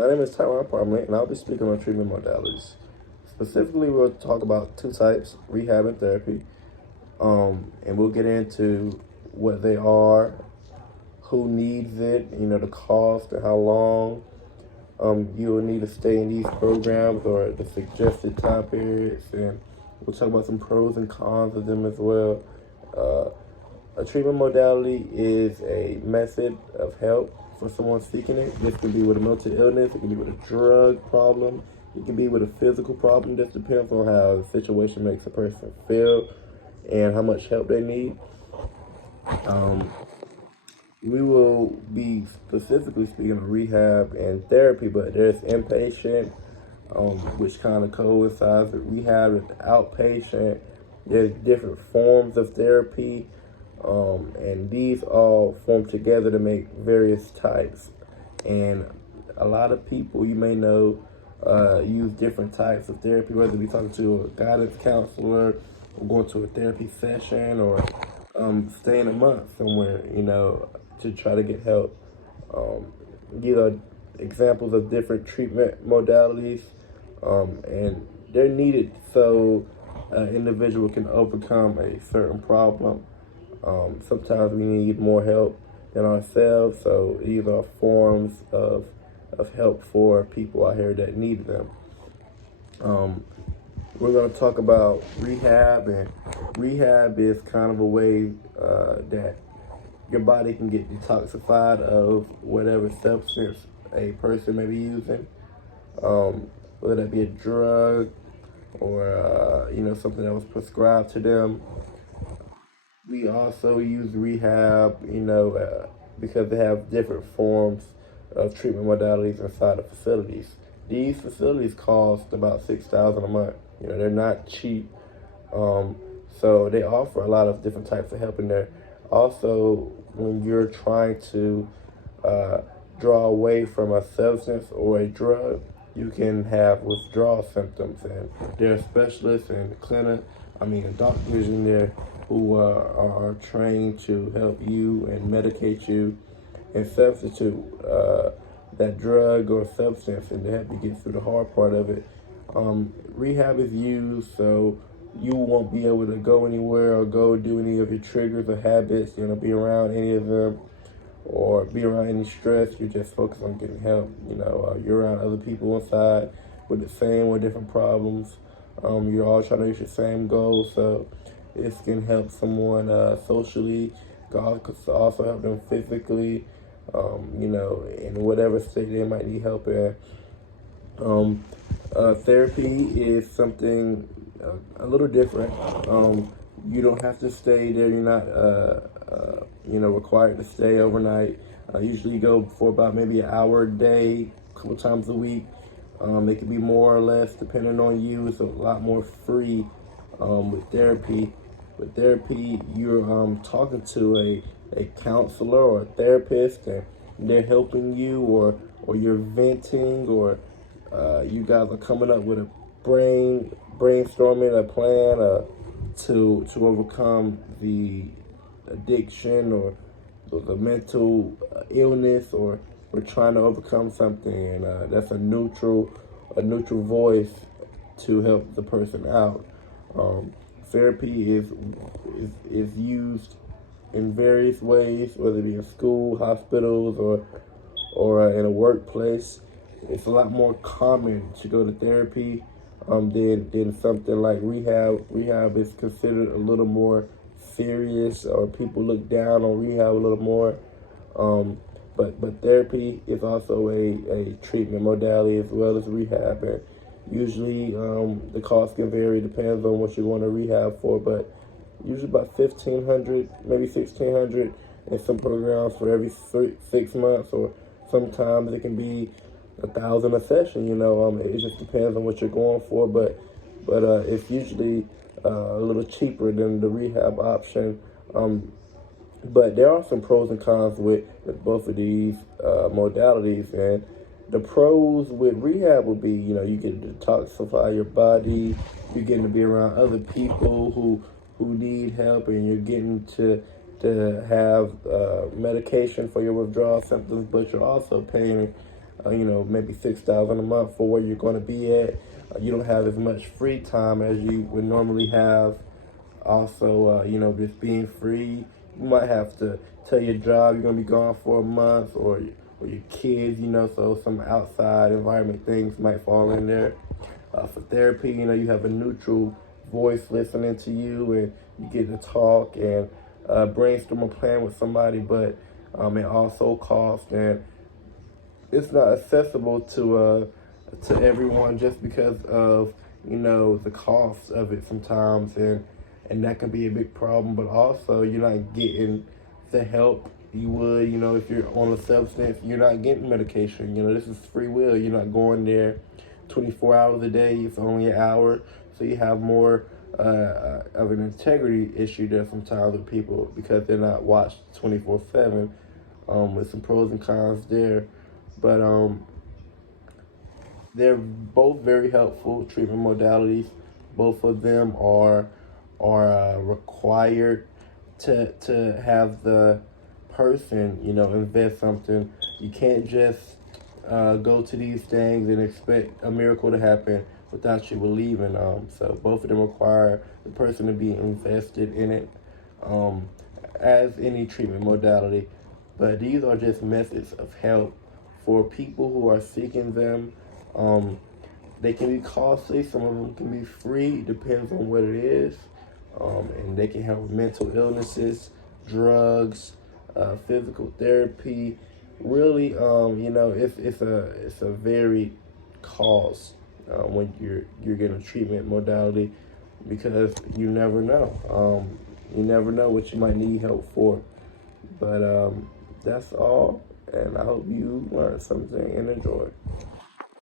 My name is Tyron Parmalee, and I'll be speaking on treatment modalities. Specifically, we'll talk about two types, rehab and therapy, and we'll get into what they are, who needs it, the cost and how long you will need to stay in these programs or the suggested time periods, and we'll talk about some pros and cons of them as well. A treatment modality is a method of help for someone seeking it. This can be with a mental illness, it can be with a drug problem, it can be with a physical problem. This depends on how the situation makes a person feel and how much help they need. We will be specifically speaking of rehab and therapy, but there's inpatient, which kind of coincides with rehab and outpatient. There's different forms of therapy, and these all form together to make various types. And a lot of people you may know use different types of therapy, whether it be talking to a guidance counselor, or going to a therapy session, or staying a month somewhere, to try to get help. These are examples of different treatment modalities, and they're needed so an individual can overcome a certain problem. Sometimes we need more help than ourselves, so these are forms of help for people out here that need them. We're going to talk about rehab, and rehab is kind of a way that your body can get detoxified of whatever substance a person may be using, whether that be a drug or something that was prescribed to them. We also use rehab, because they have different forms of treatment modalities inside the facilities. These facilities cost about $6,000 a month. They're not cheap, so they offer a lot of different types of help in there. Also, when you're trying to draw away from a substance or a drug, you can have withdrawal symptoms, and there are specialists and doctors in there who are trained to help you and medicate you and substitute that drug or substance and to help you get through the hard part of it. Rehab is used so you won't be able to go anywhere or go do any of your triggers or habits, be around any of them or be around any stress. You're just focused on getting help. You're around other people inside with the same or different problems. You're all trying to reach the same goal, so this can help someone socially. God could also help them physically, in whatever state they might need help in. Therapy is something a little different. You don't have to stay there. You're not, required to stay overnight. Usually you go for about maybe an hour a day, a couple times a week. It can be more or less depending on you. It's a lot more free with therapy. With therapy, you're talking to a counselor or a therapist, and they're helping you, or you're venting, or you guys are coming up with a brainstorming a plan to overcome the addiction or the mental illness, or we're trying to overcome something, and that's a neutral voice to help the person out. Therapy is used in various ways, whether it be in school, hospitals, or in a workplace. It's a lot more common to go to therapy than something like rehab. Rehab is considered a little more serious, or people look down on rehab a little more. But therapy is also a treatment modality as well as rehab, and usually the cost can vary, depends on what you're going to rehab for, but usually about $1,500, maybe $1,600 in some programs for every 6 months, or sometimes it can be $1,000 a session. It just depends on what you're going for, but it's usually a little cheaper than the rehab option. But there are some pros and cons with both of these modalities, and the pros with rehab would be, you get to detoxify your body, you're getting to be around other people who need help, and you're getting to have medication for your withdrawal symptoms, but you're also paying maybe $6,000 a month for where you're going to be at. You don't have as much free time as you would normally have. Also, just being free, you might have to tell your job you're going to be gone for a month, or your kids, so some outside environment things might fall in there. For therapy, you have a neutral voice listening to you, and you get to talk and brainstorm a plan with somebody, but it also costs, and it's not accessible to everyone just because of the cost of it sometimes, and that can be a big problem. But also, you're not getting the help you would, if you're on a substance. You're not getting medication. This is free will. You're not going there 24 hours a day. It's only an hour, so you have more of an integrity issue there sometimes with people because they're not watched 24/7. With some pros and cons there, but they're both very helpful treatment modalities. Both of them are required to have the person, invest something. You can't just go to these things and expect a miracle to happen without you believing. So both of them require the person to be invested in it, as any treatment modality. But these are just methods of help for people who are seeking them. They can be costly. Some of them can be free. Depends on what it is. And they can help with mental illnesses, drugs, physical therapy. Really, it's a varied cause when you're getting a treatment modality, because you never know. You never know what you might need help for. But that's all, and I hope you learned something and enjoy.